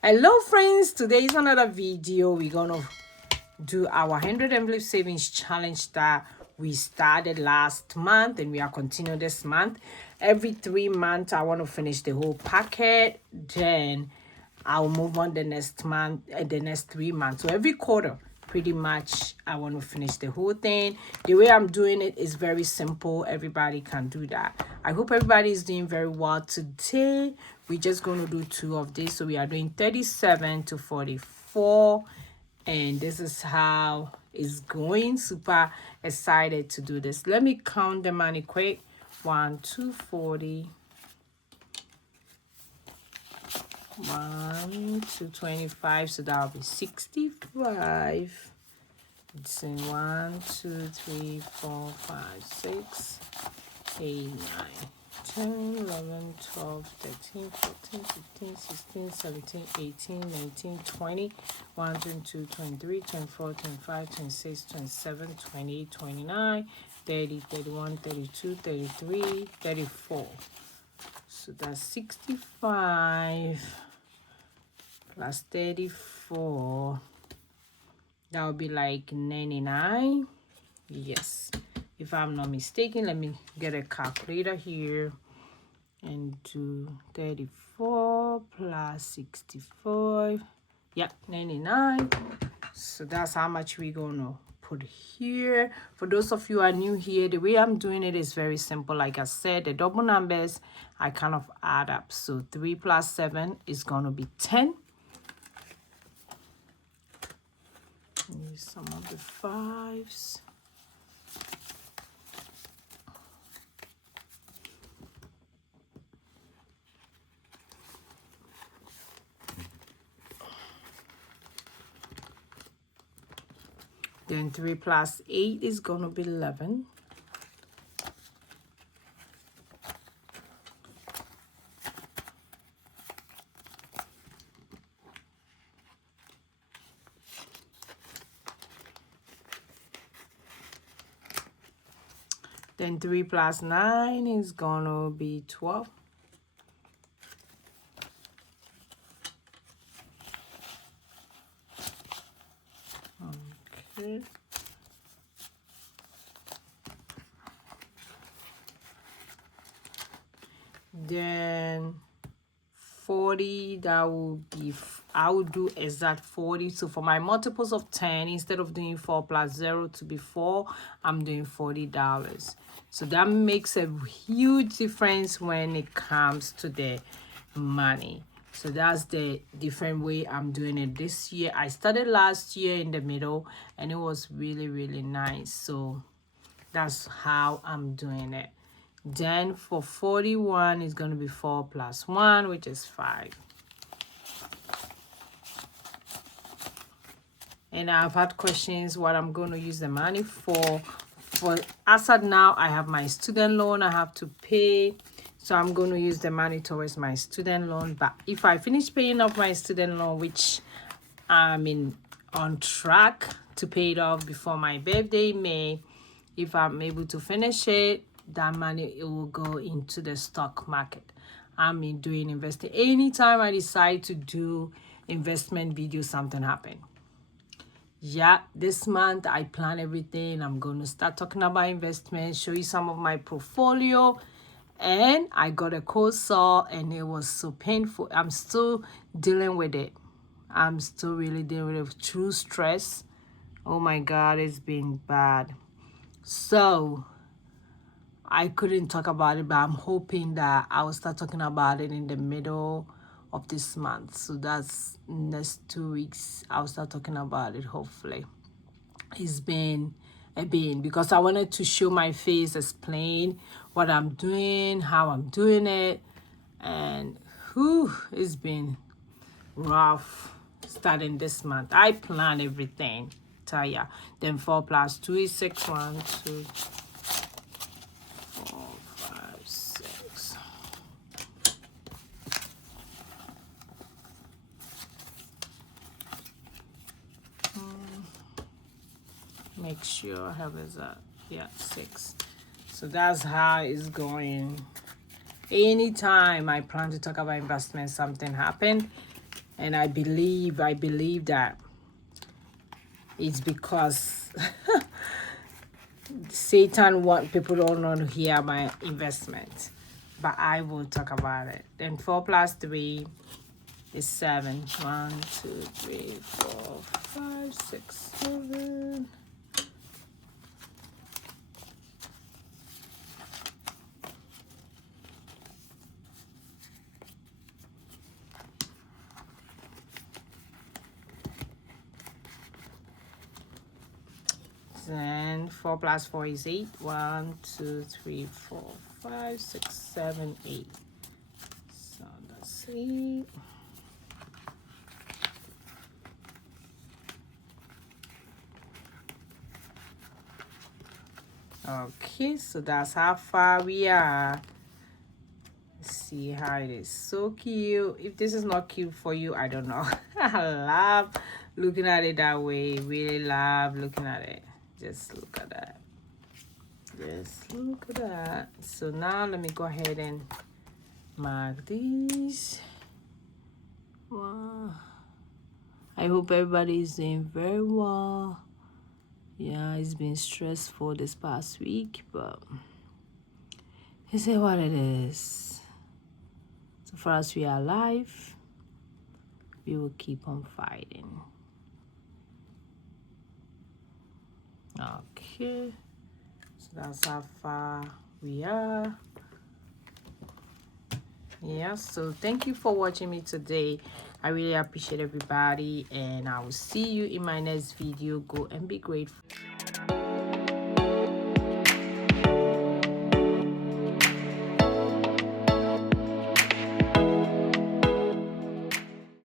Hello friends, today is another video. We're gonna do our 100 envelope savings challenge that we started last month and we are continuing this month. Every 3 months I want to finish the whole packet, then I'll move on the next month and the next 3 months. So every quarter pretty much I want to finish the whole thing. The way I'm doing it is very simple. Everybody can do that. I hope everybody is doing very well today. We're just going to do two of these. So we are doing 37 to 44, and this is how it's going. Super excited to do this. Let me count the money quick. 1 2 40, 1 to 25, so that'll be 65. It's in 1 2 3 4 5 6 8 9 10 11 12 13 14 15 16 17 18 19 20 1 22 23 24 25 26 27 28 29 30 31 32 33 34. So that's 65 plus 34. That would be like 99. Yes, if I'm not mistaken. Let me get a calculator here and do 34 plus 65. Yep, 99. So that's how much we're gonna put here. For those of you who are new here, the way I'm doing it is very simple. Like I said, the double numbers I kind of add up. So 3 plus 7 is gonna be 10. Use some of the 5s. Then 3 plus 8 is going to be 11. Then 3 plus 9 is going to be 12. Okay. Then 40, that will be, I will do exact 40. So for my multiples of 10, instead of doing 4 plus 0 to be 4, I'm doing $40. So that makes a huge difference when it comes to the money. So that's the different way I'm doing it this year. I started last year in the middle and it was really nice. So that's how I'm doing it. Then for 41 is going to be 4 plus 1, which is 5. And I've had questions what I'm going to use the money for. As of now, I have my student loan I have to pay. So I'm going to use the money towards my student loan. But if I finish paying off my student loan, which I'm on track to pay it off before my birthday, May, if I'm able to finish it, that money, it will go into the stock market. Doing investing. Anytime I decide to do investment video, something happen. Yeah, this month I plan everything. I'm going to start talking about investment, show you some of my portfolio. And I got a cold sore and it was so painful. I'm still dealing with it. I'm still really dealing with true stress. Oh my God, it's been bad. So I couldn't talk about it, but I'm hoping that I will start talking about it in the middle of this month. So that's next 2 weeks. I'll start talking about it, hopefully. It's been a bit because I wanted to show my face, explain what I'm doing, how I'm doing it. And it's been rough starting this month. I plan everything. Tell ya. Then 4 plus 2 is 6. 1 2 4 5 6. Make sure I have exact. Yeah, 6. So that's how it's going. Anytime I plan to talk about investment, something happened. And I believe that it's because Satan want people don't want to hear my investment, but I will talk about it. Then 4 plus 3 is 7. 1, 2, 3, 4, 5, 6, 7. Then 4 plus 4 is 8. 1, 2, 3, 4, 5, 6, 7, 8. So that's 8. Okay, so that's how far we are. Let's see how it is. So cute. If this is not cute for you, I don't know. I love looking at it that way. Really love looking at it. Just look at that. Just look at that. So now let me go ahead and mark these. Wow. I hope everybody is doing very well. Yeah, it's been stressful this past week, but it's what it is. So far as we are alive, we will keep on fighting. Okay, so that's how far we are. Yeah, so thank you for watching me today. I really appreciate everybody, and I will see you in my next video. Go and be grateful.